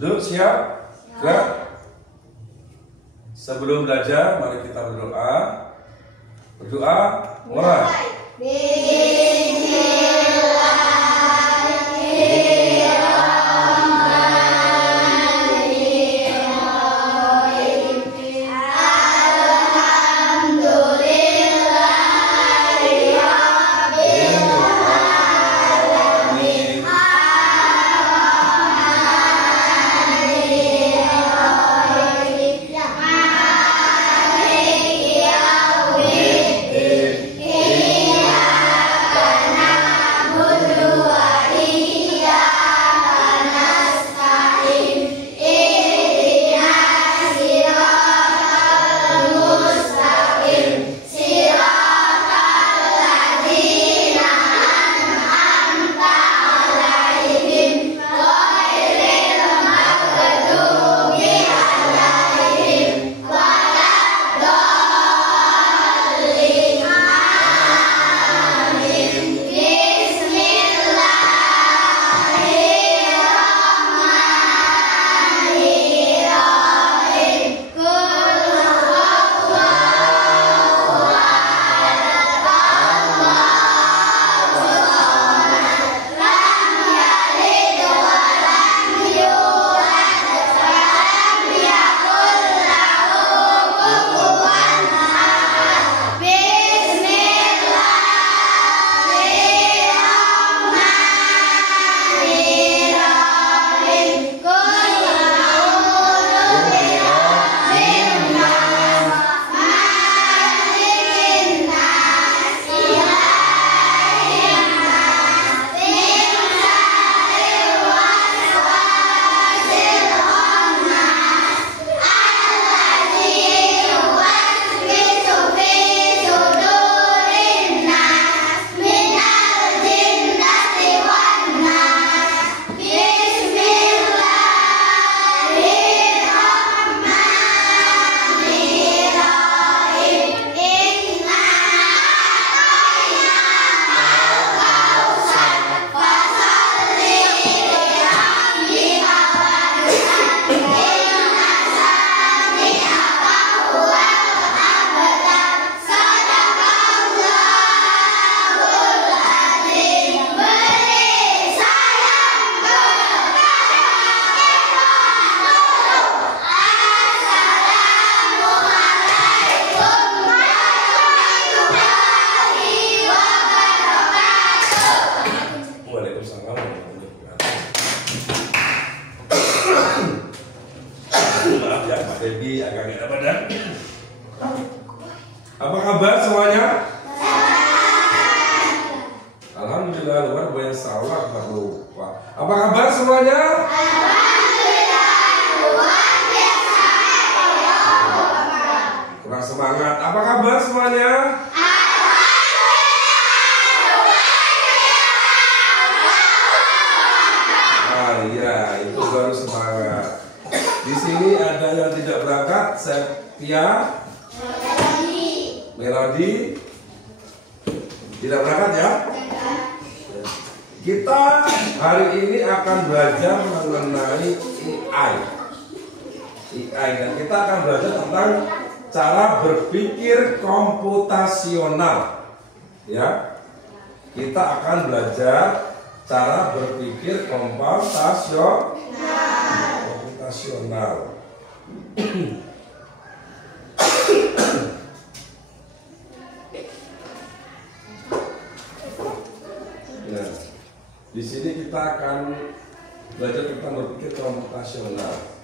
Duduk, siap? Gerak. Sebelum belajar, mari kita berdoa. Berdoa, mulai. Apa kabar semuanya? Alhamdulillah, luar biasa, salah tak lupa. Apa kabar semuanya? Alhamdulillah, luar biasa. Kurang semangat. Apa kabar semuanya? Ah iya, itu baru semangat. Di sini ada yang tidak berangkat, Septia, Melody, tidak berangkat ya? Kita hari ini akan belajar mengenai AI. Dan kita akan belajar tentang cara berpikir komputasional. Ya, kita akan belajar cara berpikir komputasional. Nah, di sini kita akan belajar tentang berpikir komputasional.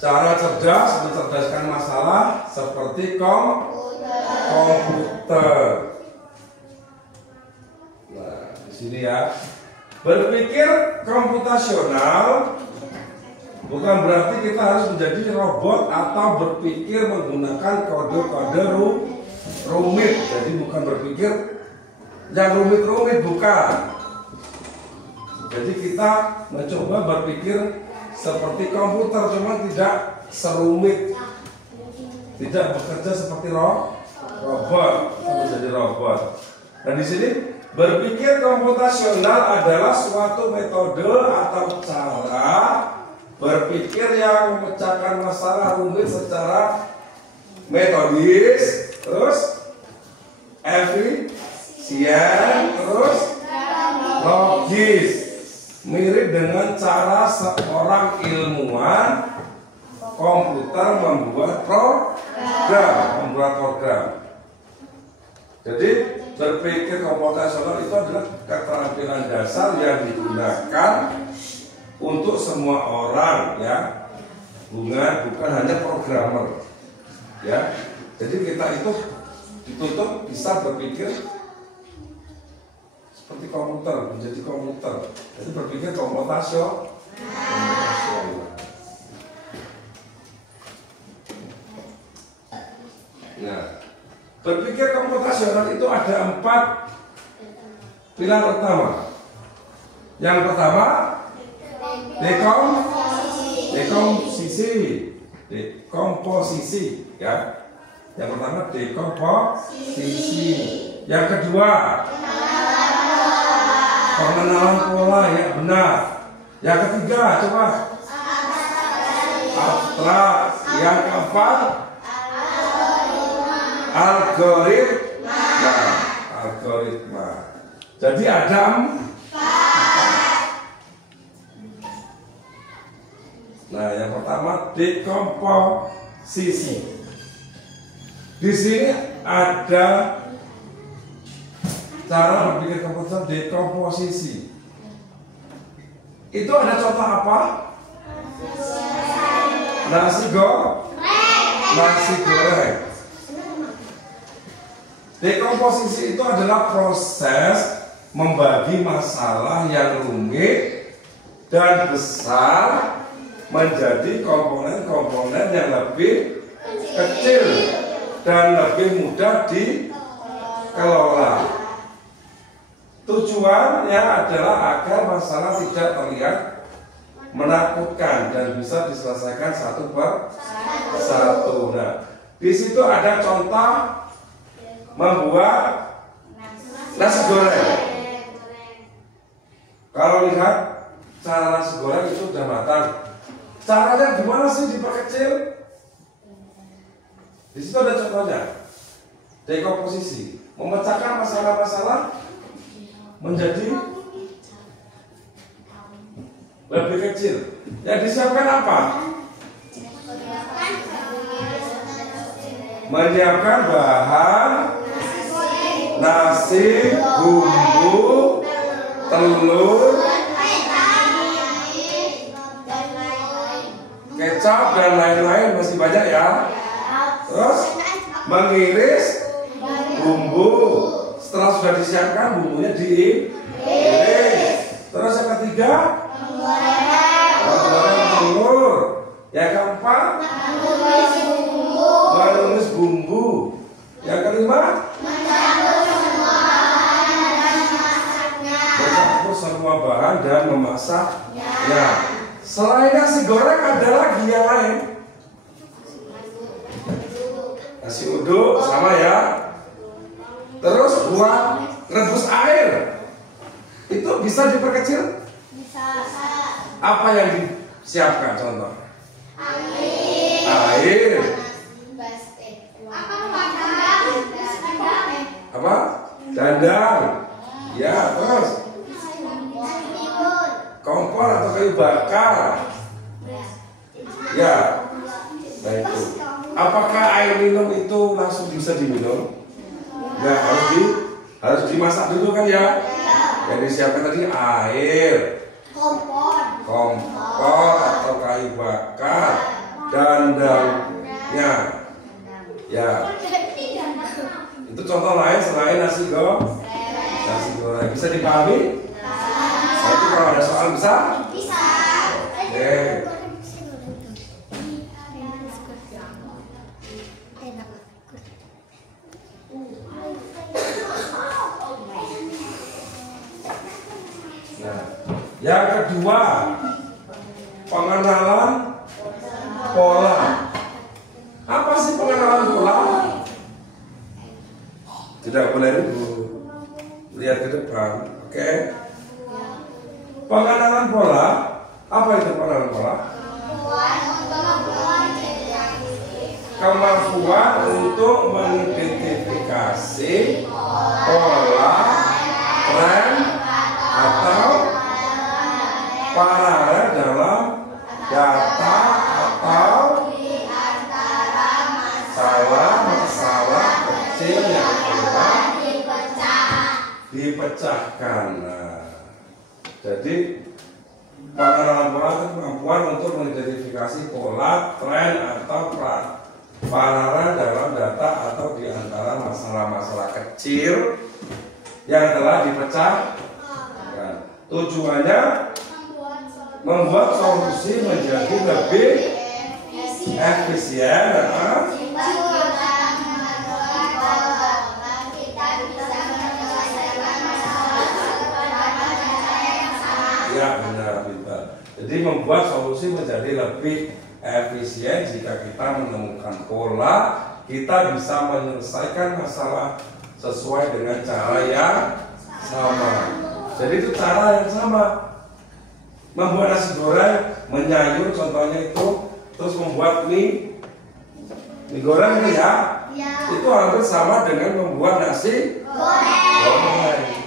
Cara cerdas mencerdaskan masalah seperti komputer. Nah, di sini ya. Berpikir komputasional bukan berarti kita harus menjadi robot atau berpikir menggunakan kode-kode rumit. Jadi bukan berpikir yang rumit-rumit, bukan. Jadi kita mencoba berpikir seperti komputer, cuma tidak serumit, tidak bekerja seperti robot, menjadi robot. Dan di sini Berpikir komputasional adalah suatu metode atau cara berpikir yang memecahkan masalah rumit secara metodis, terus efisien, terus logis, mirip dengan cara seorang ilmuwan komputer membuat program. Jadi berpikir komputasional itu adalah keterampilan dasar yang digunakan untuk semua orang, ya, bukan hanya programmer, ya. Jadi kita itu dituntut bisa berpikir seperti komputer, menjadi komputer. Jadi berpikir komputasional. Nah, berpikir komputasional itu ada 4 pilar utama. Yang pertama, dekomposisi, ya. Yang pertama dekomposisi. Yang kedua, pengenalan pola yang benar. Yang ketiga, coba abstrak. Yang keempat, algoritma. Jadi ada 4. Nah, yang pertama dekomposisi. Di sini ada cara berpikir komputer dekomposisi. Itu ada contoh apa? Nasi goreng. Dekomposisi itu adalah proses membagi masalah yang rumit dan besar menjadi komponen-komponen yang lebih kecil dan lebih mudah dikelola. Tujuannya adalah agar masalah tidak terlihat menakutkan dan bisa diselesaikan satu per satu. Nah, di situ ada contoh membuat nasi goreng. Kalau lihat cara nasi goreng itu sudah matang. Caranya gimana sih diperkecil? Di situ ada contohnya. Dekomposisi, memecahkan masalah-masalah menjadi lebih kecil. Yang disiapkan apa? Menyiapkan bahan nasi, bumbu, telur, kecap dan lain-lain, masih banyak ya. Terus mengiris bumbu. Setelah sudah disiapkan, bumbunya diiris. Terus yang ketiga, menggoreng telur. Yang keempat, menumis bumbu. Yang kelima, mencampur semua bahan dan memasaknya. Selain nasi goreng ada lagi yang lain. Nasi uduk sama ya. Terus buat rebus air itu bisa diperkecil? Bisa. Apa yang disiapkan contoh? Air. Apa? Dandang. Ya, terus kompor atau kayu bakar. Ya. Nah itu. Apakah air minum itu langsung bisa diminum? Nah, harus dimasak dulu kan ya? Yang disiapkan tadi air, kompor atau kayu bakar, dandangnya. Ya. Itu contoh lain selain nasi goreng. Bisa dipahami? Nanti kalau ada soal bisa? Oke. Nah, yang kedua, pengenalan pola. Apa sih pengenalan pola? Tidak boleh ribut. lihat ke depan, oke? Pengenalan pola, apa itu pengenalan pola? Kemampuan untuk mengidentifikasi pola, tren, atau paralel dalam data atau masalah kecil yang telah dipecahkan. Nah, jadi pengenalan pola itu kemampuan untuk mengidentifikasi pola, tren, atau paralel dalam data atau di antara masalah-masalah kecil yang telah dipecahkan. Tujuannya membuat solusi menjadi lebih efisien. Ya, benar, benar. Jadi membuat solusi menjadi lebih efisien. Jika kita menemukan pola, kita bisa menyelesaikan masalah sesuai dengan cara yang sama. Jadi itu cara yang sama. Membuat nasi goreng, menyayur contohnya itu, terus membuat mie goreng ini ya, itu hampir sama dengan membuat nasi goreng.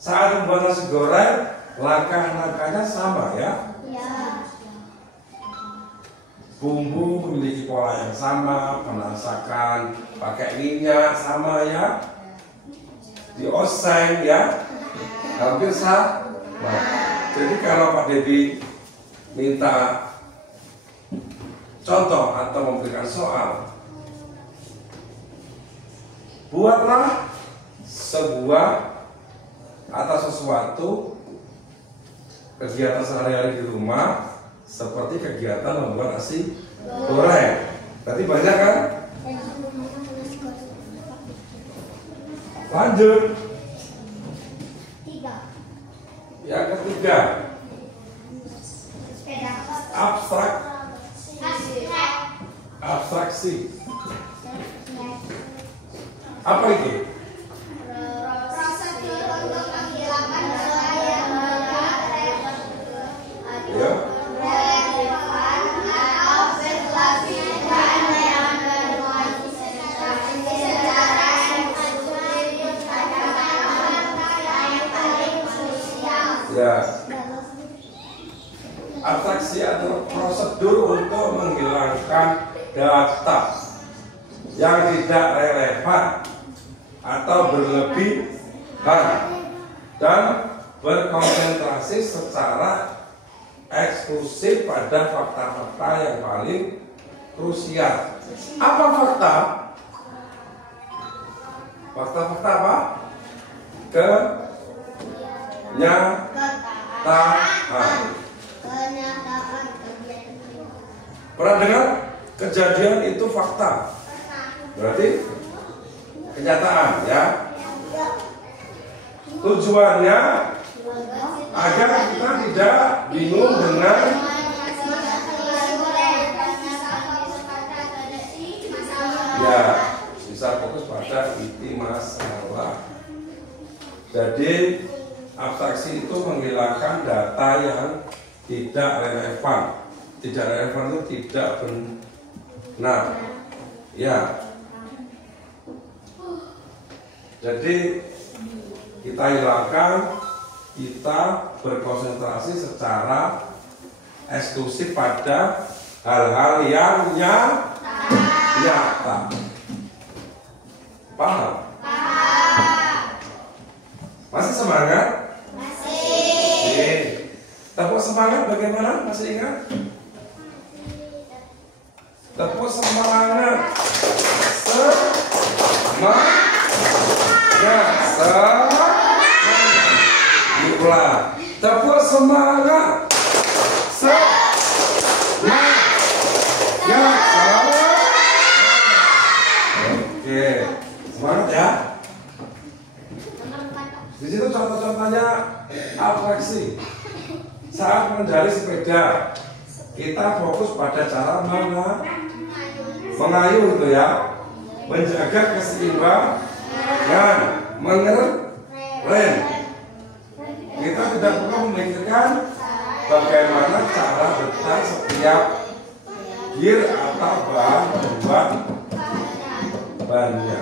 Saat membuat nasi goreng, langkah-langkahnya sama ya. Bumbu memiliki pola yang sama, penasakan pakai minyak sama ya, dioseng ya, hampir sama. Jadi kalau Pak Debi minta contoh atau memberikan soal, buatlah sebuah atau sesuatu kegiatan sehari-hari di rumah seperti kegiatan membuat nasi goreng. Berarti banyak kan? Lanjut. Yang ketiga, abstraksi. Apa itu? Prosedur untuk menghilangkan pola yang relevan atau berkelanjutan yang bernuansa secara eksklusif pada langkah yang paling krusial. Ya. Abstraksi atau prosedur untuk menghilangkan data yang tidak relevan atau berlebihan dan berkonsentrasi secara eksklusif pada fakta-fakta yang paling krusial. Apa fakta? Fakta-fakta apa? Kenyataan. Pernah dengar? Kejadian itu fakta. Berarti kenyataan ya. Tujuannya agar kita tidak bingung dengan ya, bisa fokus pada inti masalah. Jadi abstraksi itu menghilangkan data yang tidak relevan. Tidak relevan itu tidak benar. Ya. Jadi kita hilangkan, kita berkonsentrasi secara eksklusif pada hal-hal yang nyata. Paham? Masih semangat? Masih. Tepuk semangat bagaimana? Masih ingat? Tepuk semangat. Diulang. Tepuk semangat. Oke, semangat ya. Di situ contoh-contohnya abstraksi. Saat mengendarai sepeda, kita fokus pada cara mengayuh itu ya, menjaga keseimbangan dan mengerem. Kita tidak perlu memikirkan bagaimana cara detak setiap gear atau bahan pembuat bannya.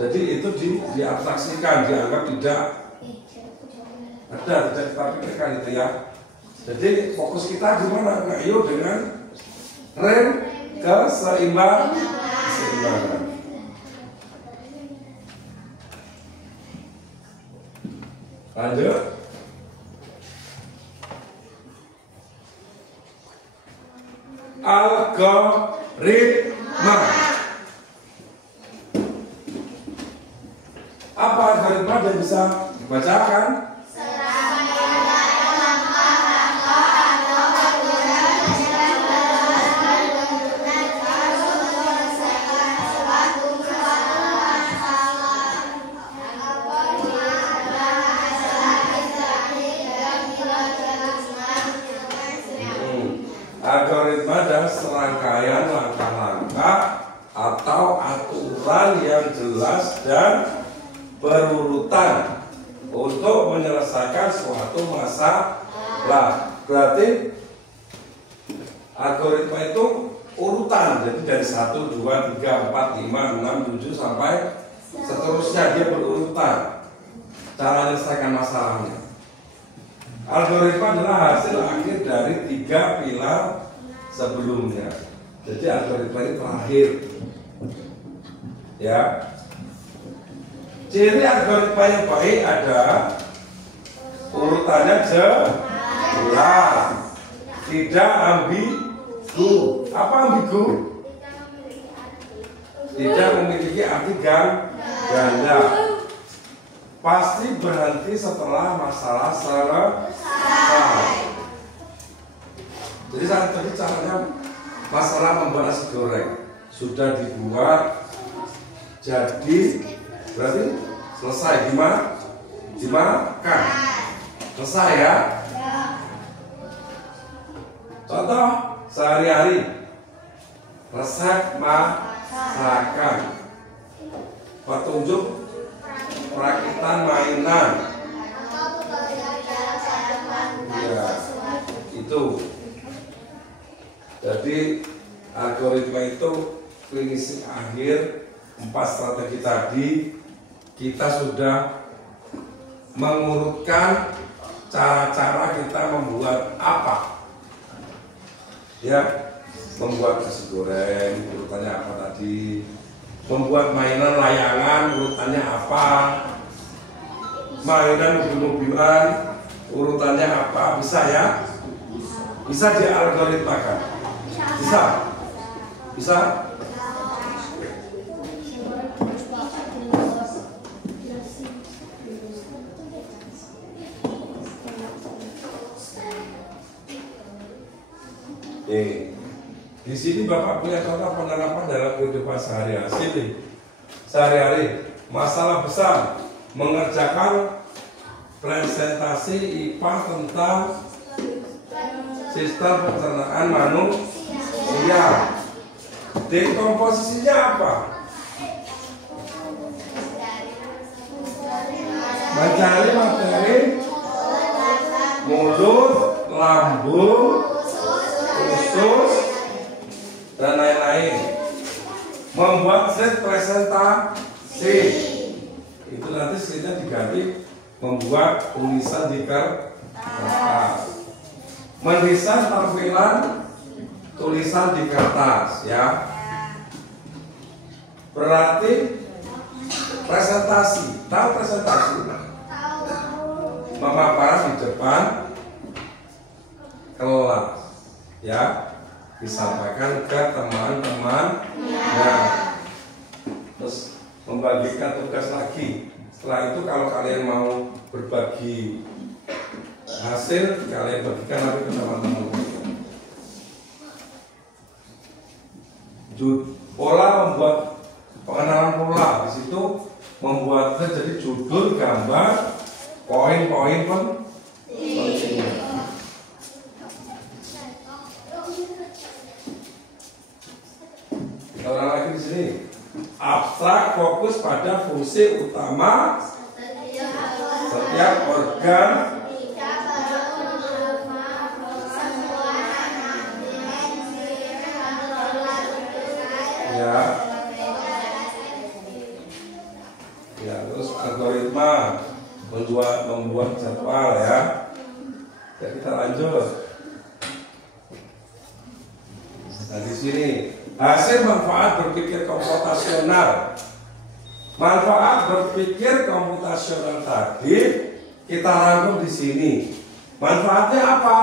Jadi itu diabstraksikan, dianggap tidak ada, tidak kita pikirkan itu ya. Jadi fokus kita gimana? Ngayu dengan rem keseimbangan. Lanjut. Algoritma. Apa algoritma yang bisa dibacakan? Algoritma adalah serangkaian langkah-langkah atau aturan yang jelas dan berurutan untuk menyelesaikan suatu masalah. Berarti algoritma itu urutan, jadi dari 1, 2, 3, 4, 5, 6, 7 sampai seterusnya, dia berurutan cara menyelesaikan masalahnya. Algoritma adalah hasil akhir dari 3 pilar sebelumnya. Jadi algoritma ini terakhir. Ya. Ciri algoritma yang baik ada urutannya jelas, tidak ambigu. Apa ambigu? Tidak memiliki arti ganda. Pasti berhenti setelah masalah selesai. Jadi saat tadi caranya masalah membuat nasi goreng sudah dibuat jadi, berarti selesai dimakan. Selesai ya. Contoh sehari-hari resep masakan, petunjuk perakitan mainan. Ya, itu. Jadi algoritma itu finishing akhir 4 strategi tadi. Kita sudah mengurutkan cara-cara kita membuat apa. Ya, membuat nasi goreng, urutannya apa tadi. Membuat mainan layangan, urutannya apa. Mainan mobil-mobilan, urutannya apa. Bisa ya? Bisa dialgoritmakan. Bisa? Bisa? Di sini Bapak punya contoh penerapan dalam kehidupan sehari-hari. Masalah besar mengerjakan presentasi IPA tentang sistem pencernaan manusia. Dekomposisinya apa? Mencari materi mulut, lambung, usus, dan lain-lain. Membuat slide presentasi. Itu nanti slide-nya diganti membuat tulisan di kertas. Mendesain tampilan tulisan di kertas ya. Berarti presentasi. Tahu presentasi? Memaparan di depan kelas ya, disampaikan ke teman-teman. Nah, terus membagikan tugas lagi. Setelah itu kalau kalian mau berbagi hasil, kalian bagikan lagi ke teman-teman. Pola membuat pengenalan pola, di situ membuatnya jadi judul, gambar, poin-poin penting. Kita ulang lagi di sini. Abstrak fokus pada fungsi utama setiap organ ya. Ya, terus algoritma membuat jadwal ya. Ya, kita lanjut. Nah, di sini hasil manfaat berpikir komputasional. Manfaat berpikir komputasional tadi kita rangkum di sini. Manfaatnya apa?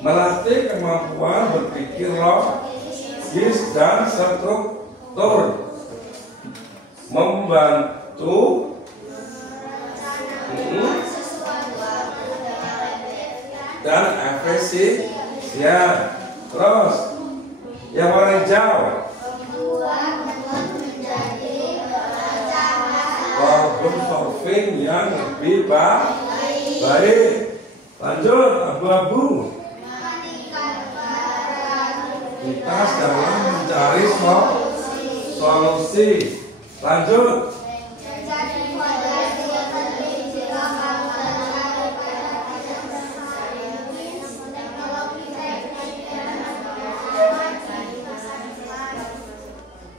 Melatih kemampuan berpikir logis dan struktur, membantu dan efisien. Terus yang warna hijau problem solving yang lebih baik. Lanjut, abu-abu kita dalam mencari solusi. Lanjut,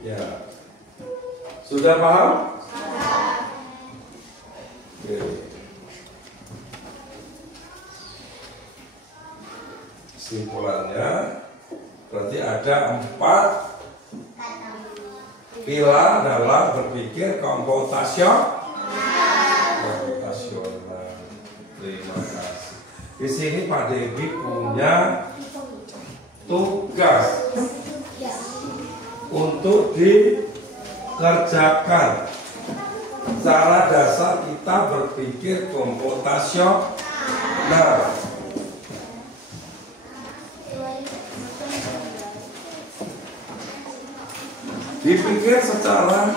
ya, sudah paham? Oke. Kesimpulannya berarti ada 4 pilar dalam berpikir komputasional. Terima kasih. Di sini Pak Debi punya tugas untuk dikerjakan. Cara dasar kita berpikir komputasional. Dipikir secara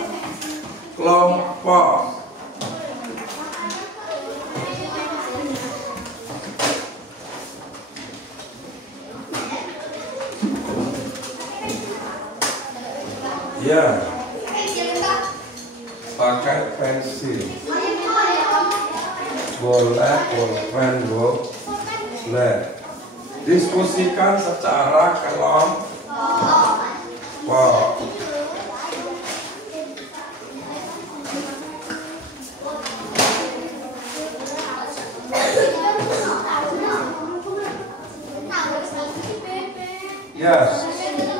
kelompok. Ya, pakai pensil. Boleh, pulpen, boleh. Diskusikan secara kelompok. Ya,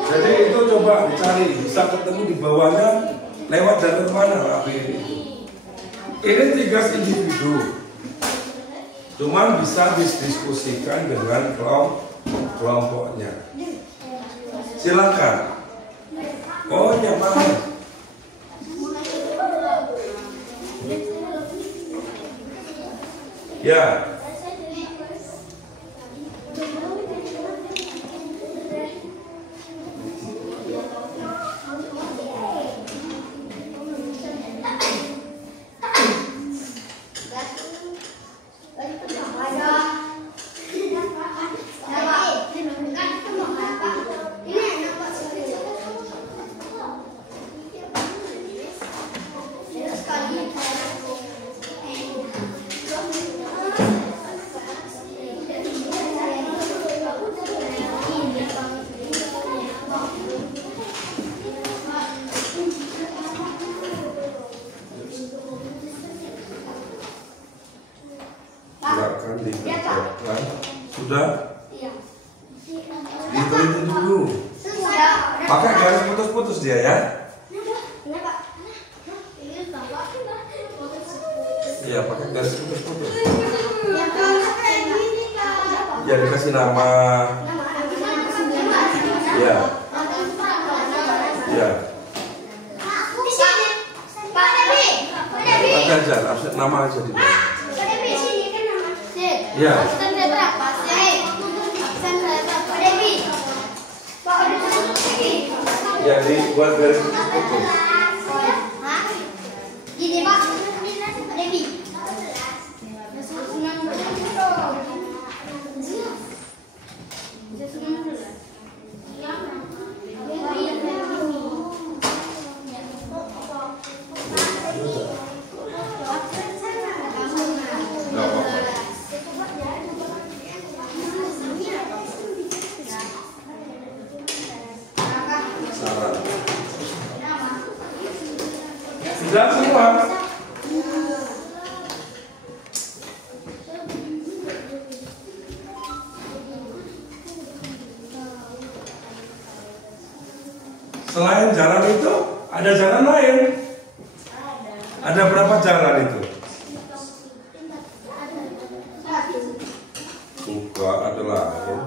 jadi itu coba dicari, bisa ketemu di bawahnya lewat jalur mana ini. Ini 3 individu, cuman bisa didiskusikan dengan kelompoknya. Silakan. Oh, yang mana? Ya. Silakan dikerjakan. Sudah? Diteliti dulu. Pakai garis putus-putus dia ya. Iya, pakai garis putus-putus. Ya, dikasih nama. Ya. Ya. Pak Ganjar, nama aja di bawah. Ya. Ya, dibuat garis putus. Gini Pak, Devi. Sudah semua. Selain jalan itu, ada jalan lain. Ada berapa jalan itu? Enggak, ada lain.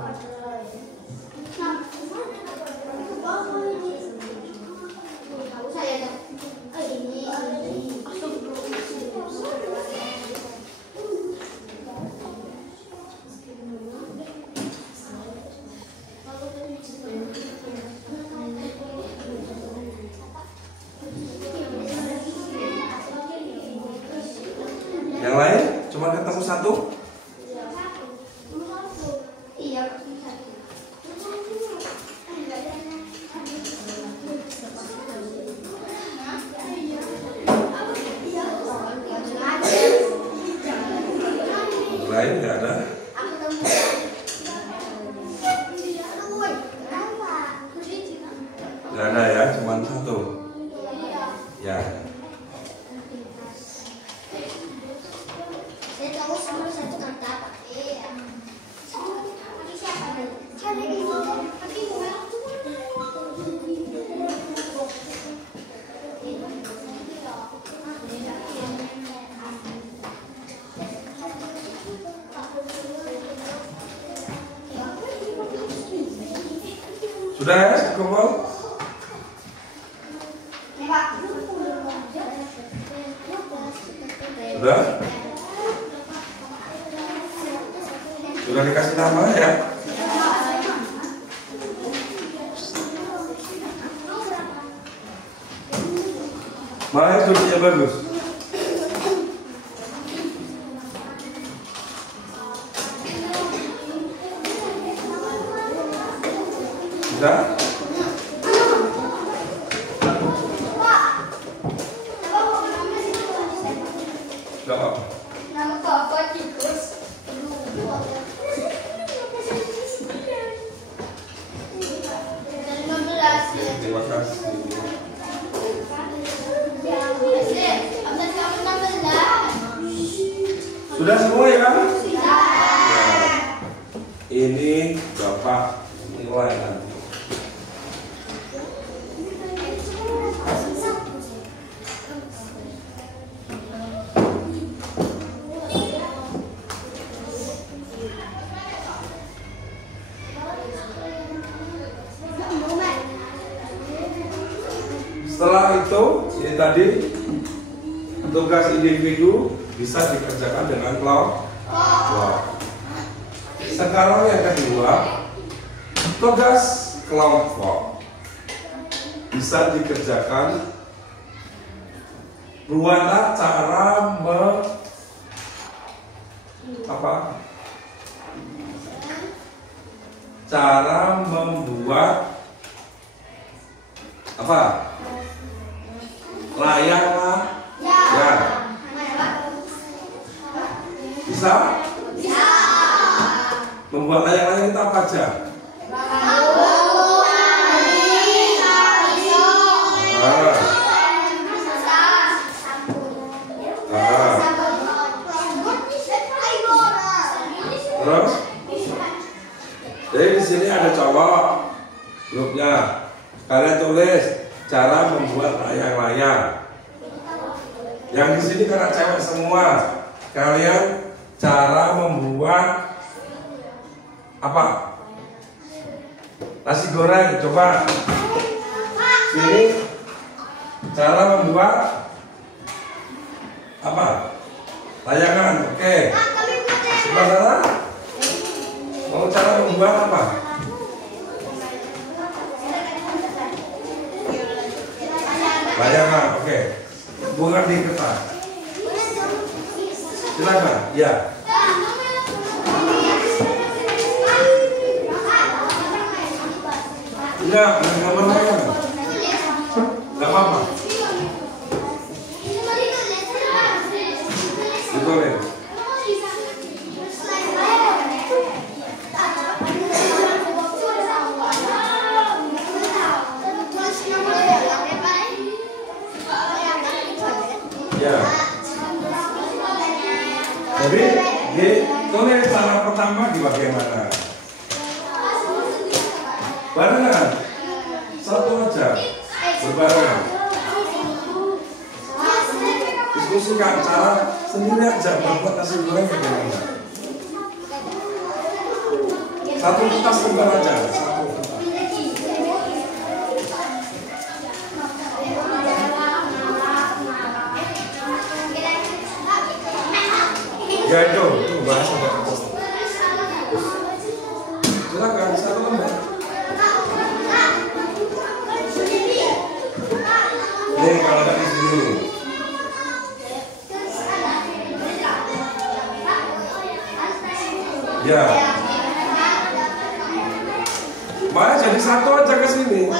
Yang lain cuma ketemu satu. Lain nggak ada. Nggak ada ya, cuma satu. Ya. Sudah ya, kumpul? Sudah? Sudah dikasih nama ya? Mana duduknya bagus? Sudah? Gak apa-apa. Nama Bapak tikus. Terima kasih. Sudah semua ya? Ini Bapak nilai nanti. Setelah itu, ini tadi tugas individu bisa dikerjakan dengan kelompok. Sekarang yang kedua, tugas kelompok bisa dikerjakan buatlah cara cara membuat apa? Layang ya. Bisa? Bisa. Membuat layang-layang itu apa aja? Terus? Jadi di sini ada cowok grupnya. Kalian tulis cara membuat layang-layang. Yang di sini karena cewek semua. Kalian cara membuat apa? Nasi goreng. Coba. Sini cara membuat apa? Layangan. Oke. Sebelah sana. Mau cara membuat apa? Layangan, oke. Bukan di kertas. Silakan, ya. Enggak, gambar layangan. Enggak apa-apa. Ditulis. Ya. Jadi, tulis cara pertama di bagian mana? Barengan. Satu aja. Berbarengan. Diskusikan cara sendiri aja membuat nasi goreng bagaimana. Satu kertas lembar aja. Satu kertas. Ya itu bahasa kertas. Silakan satu lembar. Nih kalau dari sini. Ya. Mana jadi satu aja ke sini.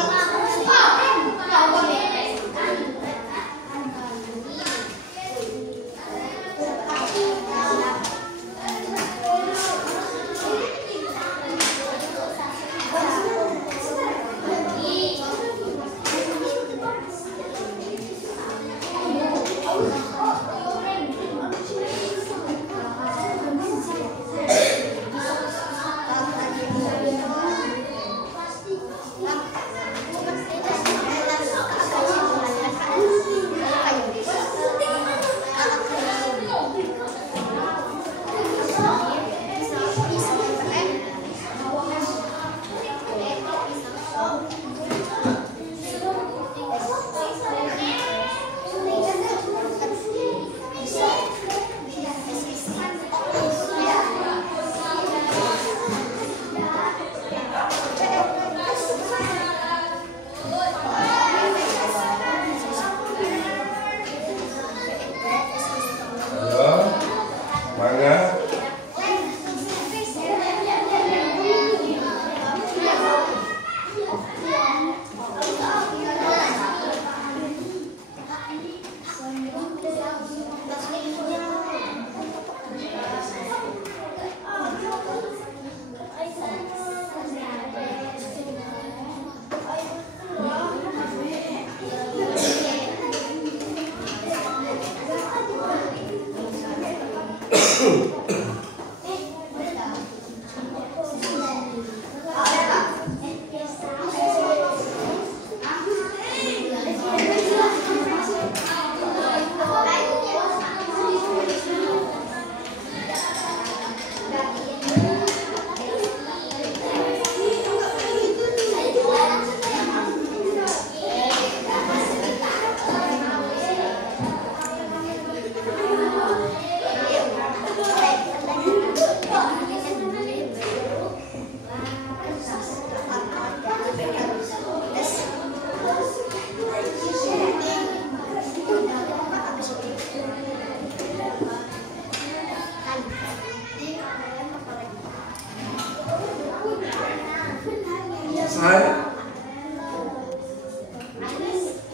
Selesai?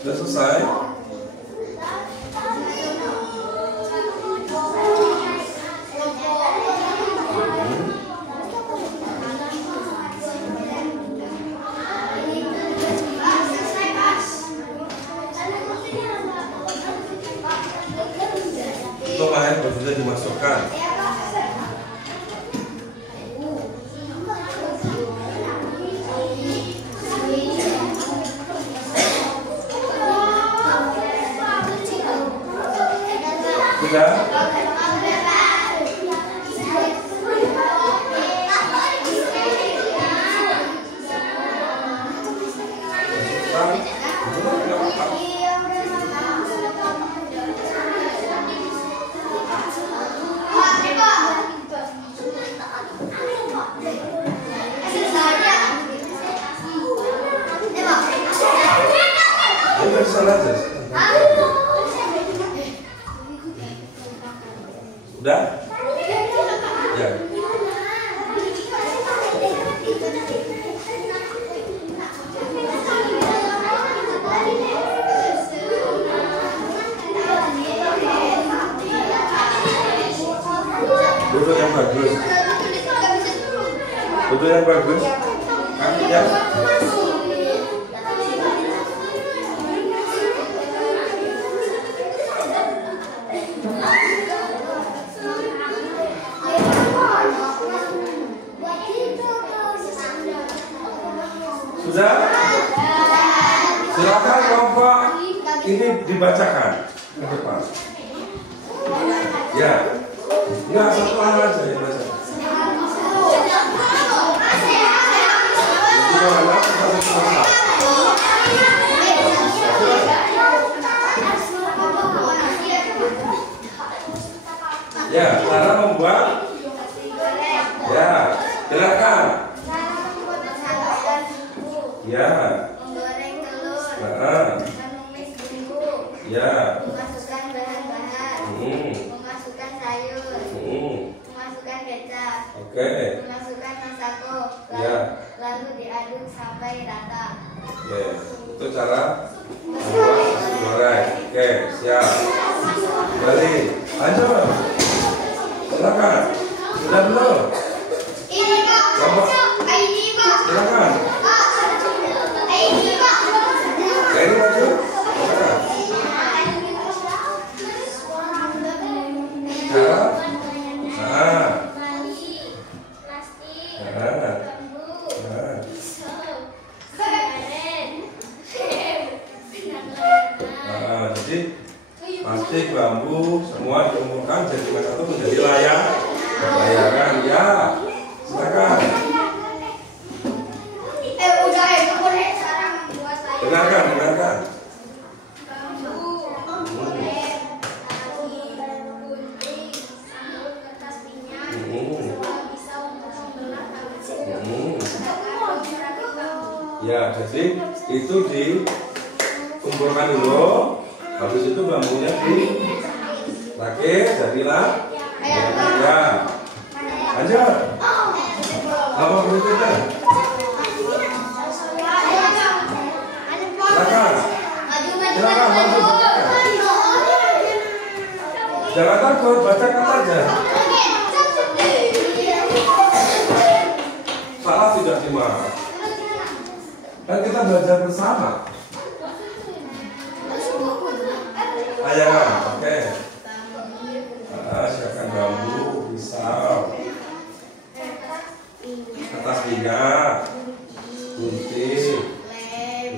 Sudah selesai? Untuk air baru sudah dimasukkan. Sudah? Udah? Ya. Duduk yang bagus. Duduk yang bagus. Kakinya. dibacakan ke depan. Ya. Enggak, satu orang aja yang baca. Ya, cara membuat. Ya, silakan. Ya. Menggoreng telur. Menumis bumbu. Ya. Memasukkan bahan-bahan. Memasukkan sayur. Memasukkan kecap. Oke. Memasukkan masako. Ya. Lalu diaduk sampai rata. Oke, itu cara membuat nasi goreng. Oke, siap. Kembali, lanjut. Silakan. Sudah belum? Ini Pak. Ini Pak. Silakan. Ini Pak. Ini maju. Silakan. Cara. Jadi plastik, bambu, semua dikumpulkan jadi satu menjadi layangan. Ya, silakan. Boleh cara membuat Dengarkan. bambu, lem, tali, gunting, sambal kertas minyak, semua bisa untuk membelah bambu. Ya, jadi itu dikumpulkan dulu. Habis itu bambunya dirakit, jadilah. Ya, lanjut. Apa berikutnya? Silakan, maju. Jangan takut, bacakan saja. Salah tidak dimarah. Kan kita belajar bersama. Layangan, oke. Silakan bambu, pisau, kertas minyak, gunting,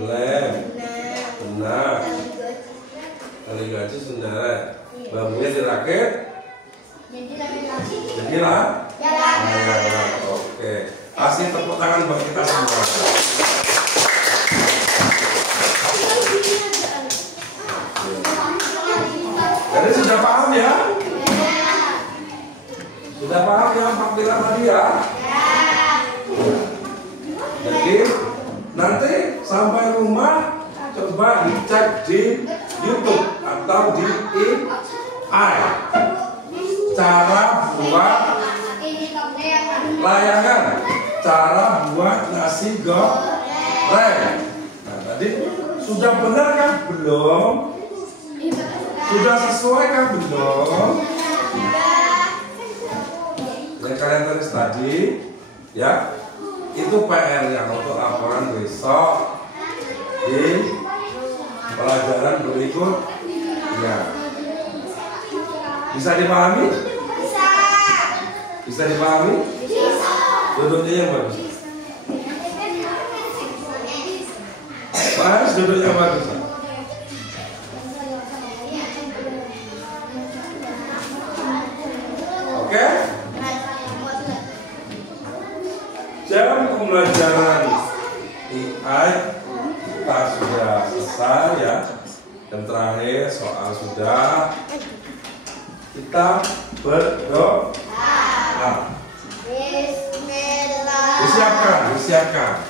lem, benar, tali gaji, sendal. Bambunya dirakit, jadilah layangan. Oke, kasih tepuk tangan buat kita semua. Jadi sudah paham ya? Sudah paham ya tampilan tadi ya? Jadi nanti sampai rumah coba dicek di YouTube atau di AI cara buat layangan, cara buat nasi goreng. Nah, tadi sudah benar kan belum? Sudah sesuai kan belum? Yang kalian tulis tadi, ya, itu PR yang untuk laporan besok di pelajaran berikutnya. Bisa dipahami? Bisa dipahami? Duduknya yang bagus. Mas, duduknya bagus. Oke? Jam pembelajaran AI kita sudah selesai ya. Dan terakhir soal sudah. Kita berdoa. Disiapkan.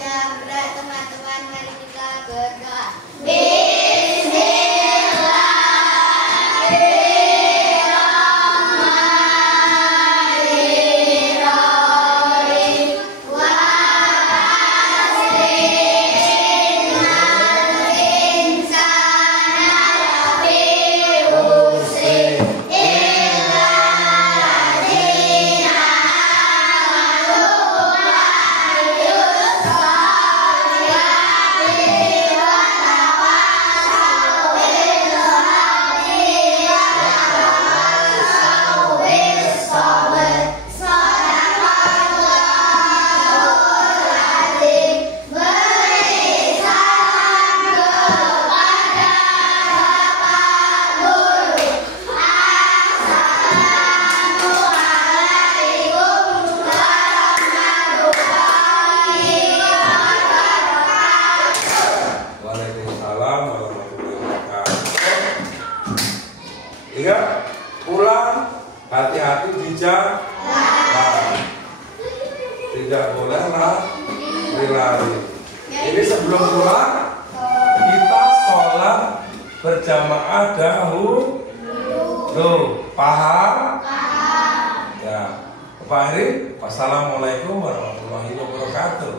Ya, berat teman-teman, mari kita berdoa. Waalaikumsalam warahmatullahi wabarakatuh. Ingat, pulang hati-hati di jalan. Tidak boleh lari-lari. Ini sebelum pulang kita sholat berjamaah dahulu. Paham? Ya. Pak Heri, wassalamualaikum warahmatullahi wabarakatuh.